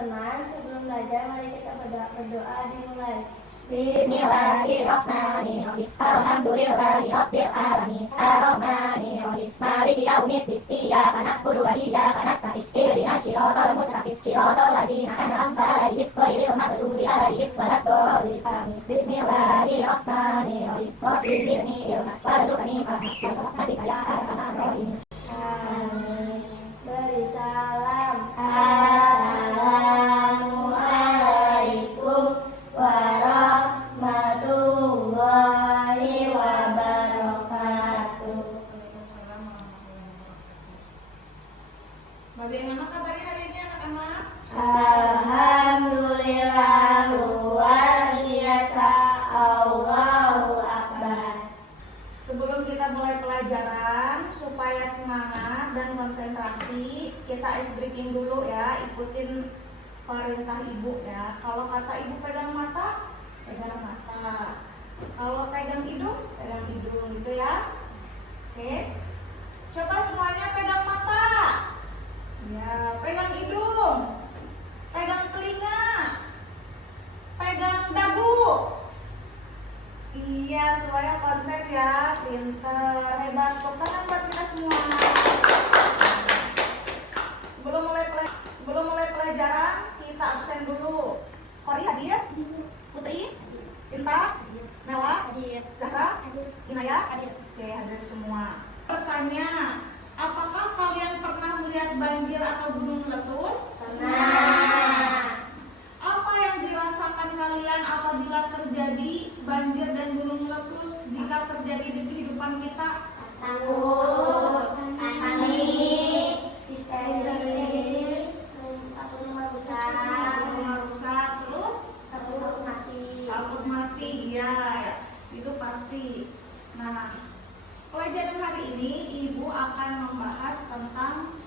teman-teman, sebelum belajar mari kita berdoa dimulai. Bismillahirrahmanirrahim. Alhamdulillahi rabbil alamin. Arrahmanirrahim. Maliki yaumiddin. Iyyaka na'budu wa iyyaka nasta'in. Ihdinas siratal mustaqim. Siratal ladzina an'amta 'alaihim ghairil maghdubi 'alaihim waladdallin. Amin. Bismillahirrahmanirrahim. Rabbi zidni ilman warzuqni fahman. Bi ya arhamar rahimin. Amin. Beri salam. Assalamualaikum warahmatullahi wabarakatuh. Bagaimana kabarnya hari ini anak-anak? Alhamdulillah luar biasa. Allahu Akbar. Sebelum kita mulai pelajaran, supaya semangat dan konsentrasi, kita ice breaking dulu ya, ikutin perintah ibu ya. Kalau kata ibu pegang mata, pegang mata. Kalau pegang hidung gitu ya. Oke. Coba semuanya pegang mata. Ya, pegang hidung. Pegang telinga. Pegang dagu. Iya, semuanya konsep ya. Pinter, hebat. Tepuk tangan buat kita semua. Sebelum mulai pelajaran, kita absen dulu. Kori hadir? Putri? Cinta? Mela? Zahra? Inaya? Oke, hadir semua. Bertanya, apakah kalian pernah melihat banjir atau gunung meletus? Pernah. Apa yang dirasakan kalian apabila terjadi banjir dan gunung meletus jika terjadi di kehidupan kita? Takut, panik, Histeris, takut rumah rusak, Rumah rusak, terus takut mati. takut mati, ya, itu pasti. Nah, pelajaran hari ini ibu akan membahas tentang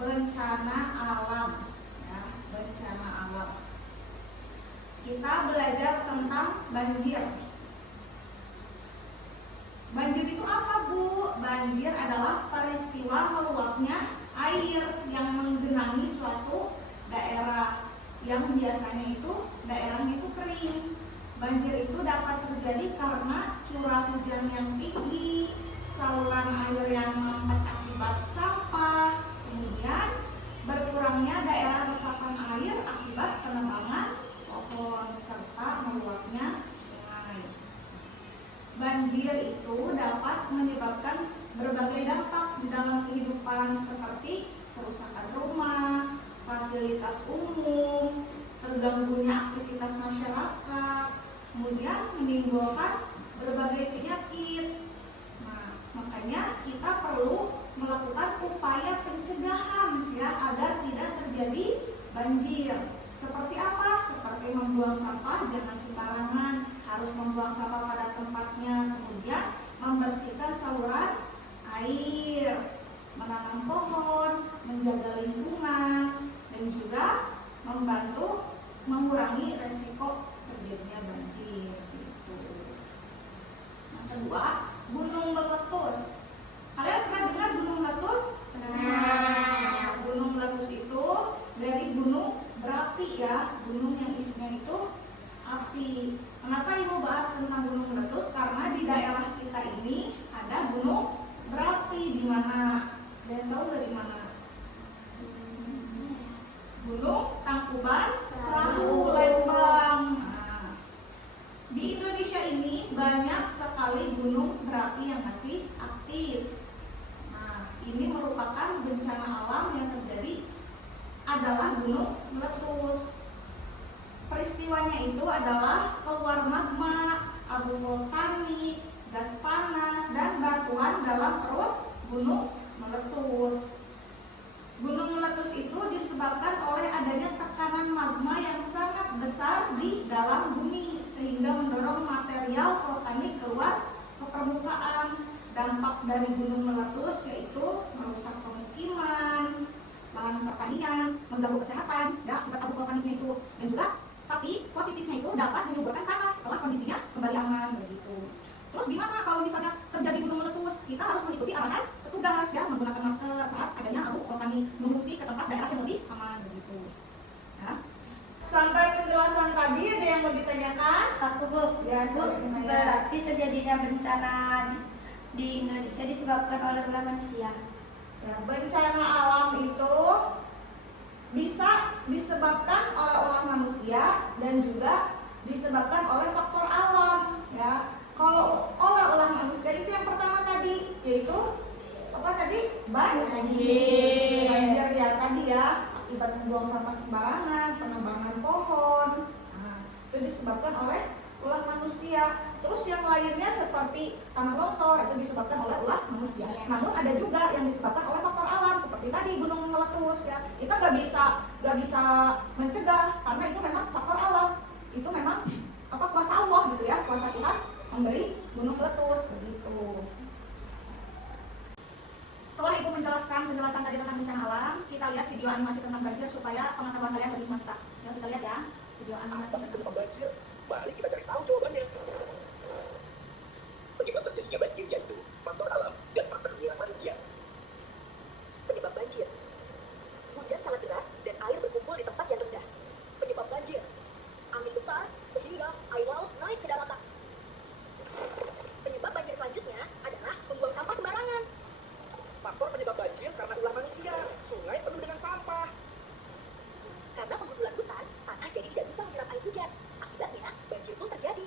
bencana alam, ya, bencana alam. Kita belajar tentang banjir. Banjir itu apa, Bu? Banjir adalah peristiwa meluapnya air yang menggenangi suatu daerah yang biasanya itu daerahnya itu kering. Banjir itu dapat terjadi karena curah hujan yang tinggi, saluran air yang mampet akibat sampah, kemudian berkurangnya daerah resapan air akibat penebangan pohon serta meluapnya sungai. Banjir itu dapat menyebabkan berbagai dampak di dalam kehidupan seperti kerusakan rumah, fasilitas umum, terganggunya aktivitas masyarakat, kemudian menimbulkan berbagai penyakit. Nah, makanya kita perlu melakukan upaya pencegahan ya agar tidak terjadi banjir. Seperti apa? Seperti membuang sampah jangan sembarangan, harus membuang sampah pada tempatnya, kemudian membersihkan saluran air, menanam pohon, menjaga lingkungan, dan juga membantu mengurangi resiko terjadinya banjir. Gitu. Yang kedua, gunung meletus. Kalian pernah dengar gunung meletus? Pernah. Gunung meletus itu dari gunung berapi ya, gunung yang isinya itu api. Kenapa ibu bahas tentang gunung meletus? Karena di daerah kita ini ada gunung berapi. Di mana? Dan tahu dari mana? Gunung Tangkuban Perahu Lembang. Nah, di Indonesia ini banyak sekali gunung berapi yang masih aktif. Nah, ini merupakan bencana alam yang terjadi adalah gunung meletus. Peristiwanya itu adalah keluar magma, abu vulkanik, gas panas, dan batuan dalam perut gunung meletus. Gunung meletus itu disebabkan oleh adanya tekanan magma yang sangat besar di dalam bumi sehingga mendorong material vulkanik keluar ke permukaan. Dampak dari gunung meletus yaitu merusak pemukiman, lahan pertanian, mengganggu kesehatan, ya, akibat abu vulkaniknya itu. Dan juga, tapi positifnya itu dapat menyuburkan tanah setelah kondisinya kembali aman, begitu. Terus gimana kalau misalnya terjadi gunung meletus? Kita harus mengikuti arahan petugas ya, menggunakan masker saat adanya abu vulkanik, mengungsi ke tempat daerah yang lebih aman, begitu. Ya. ditanyakan? Aku Bu, Ya, Bu, silakan, Maya. berarti terjadinya bencana di Indonesia disebabkan oleh ulah manusia. Ya, bencana alam itu bisa disebabkan oleh ulah manusia dan juga disebabkan oleh faktor alam. Ya, kalau oleh ulah manusia itu yang pertama tadi, yaitu apa tadi? Banjir. Banjir ya tadi ya, akibat membuang sampah sembarangan, penebangan pohon. Nah, itu disebabkan oleh ulah manusia. Terus yang lainnya seperti tanah longsor itu disebabkan oleh ulah manusia. Namun ada juga yang disebabkan oleh faktor alam seperti tadi gunung meletus ya. Kita nggak bisa mencegah karena itu memang faktor alam. Itu memang kuasa Allah gitu ya, kuasa Tuhan memberi gunung meletus begitu. Setelah Ibu menjelaskan penjelasan tadi tentang bencana alam, kita lihat video animasi tentang banjir supaya pengetahuan kalian lebih mantap. Ya, kita lihat ya video animasi. Apa sih penyebab banjir? Mari kita cari tahu jawabannya. Penyebab terjadinya banjir yaitu faktor alam dan faktor ulah manusia. Penyebab banjir. Hujan sangat deras dan air berkumpul di tempat yang rendah. Penyebab banjir. Angin besar sehingga air laut naik ke daratan. Penyebab banjir selanjutnya adalah membuang sampah sembarangan. Faktor penyebab banjir karena ulah manusia. Sungai penuh dengan sampah. Karena penggundulan hutan, tanah jadi tidak bisa menyerap air hujan. Akibatnya, banjir pun terjadi.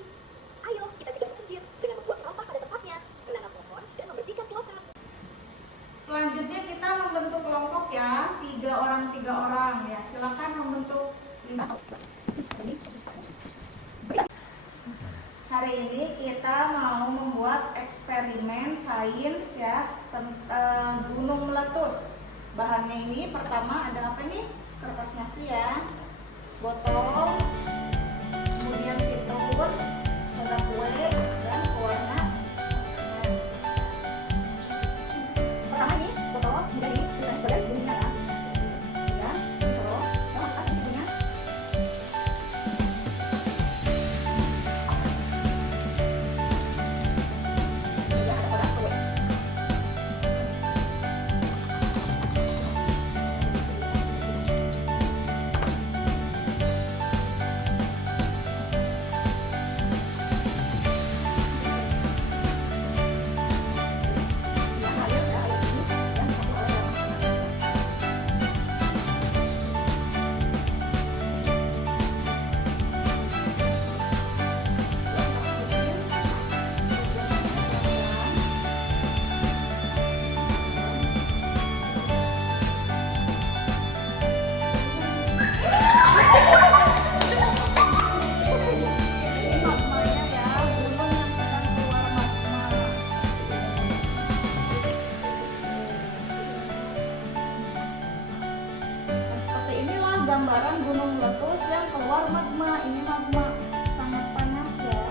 Ayo kita cegah banjir dengan membuang sampah pada tempatnya, menanam pohon, dan membersihkan selokan. Selanjutnya kita membentuk kelompok ya, 3 orang ya. Silakan membentuk. Hari ini kita mau membuat eksperimen sains ya tentang gunung meletus. Bahannya ini pertama ada apa nih? Kertas nasi ya, botol, kemudian sitron, soda kue, dan pewarna. Pertama nih, botol, kemudian ini kita sebagai bunyinya kan. Ya, botol, kita masukkan ke sininya. Kemudian ada soda kue. Gambaran gunung meletus yang keluar magma. Ini magma sangat panas ya.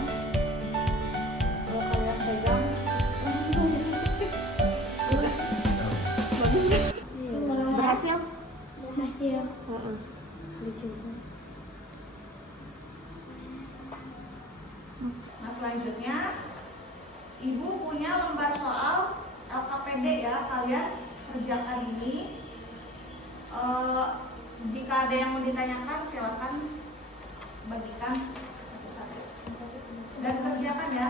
Kalau kalian pegang, berhasil? Hasil. Nah selanjutnya, Ibu punya lembar soal LKPD ya. Kalian kerjakan ini. Jika ada yang mau ditanyakan, silakan bagikan satu-satu dan kerjakan ya.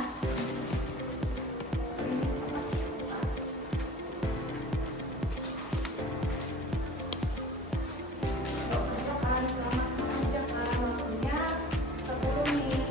Kerjakan, selamat mengerjakan. Waktunya 10 menit.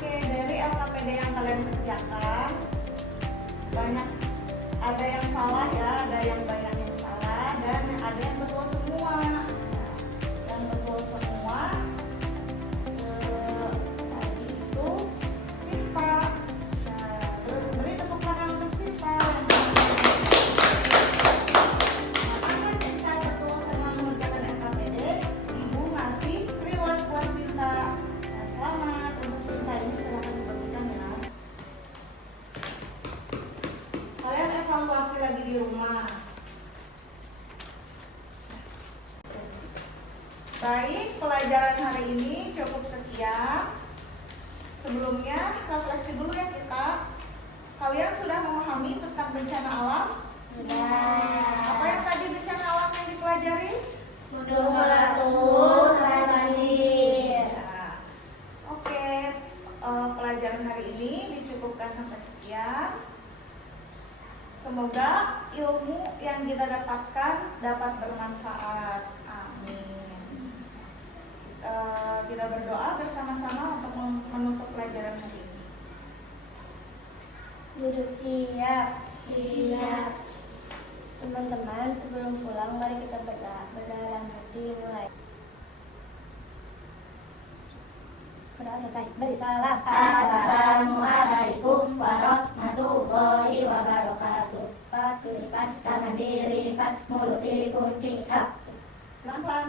Oke, dari LKPD yang kalian kerjakan banyak, ada yang salah ya, ada yang banyak yang salah dan ada yang betul semua. Yang betul semua tadi itu Sita. Beri tepuk tangan untuk Sita. Karena Sita betul semua mengerjakan LKPD, Ibu ngasih reward buat Sita. Baik, pelajaran hari ini cukup sekian. Sebelumnya refleksi dulu ya kita. Kalian sudah memahami tentang bencana alam? Sudah. Apa yang tadi bencana alam yang dipelajari? Gunung meletus, air banjir. Nah, oke, pelajaran hari ini dicukupkan sampai sekian. Semoga ilmu yang kita dapatkan dapat bermanfaat. Amin. Kita berdoa bersama-sama untuk menutup pelajaran hari ini. Duduk siap. Siap. Teman-teman, sebelum pulang mari kita berdalam hati mulai. Berdoa selesai. Beri salam. Assalamualaikum warahmatullahi wabarakatuh. Batu lipat, Tangan dilipat, mulut dikunci. Hap. Pelan-pelan.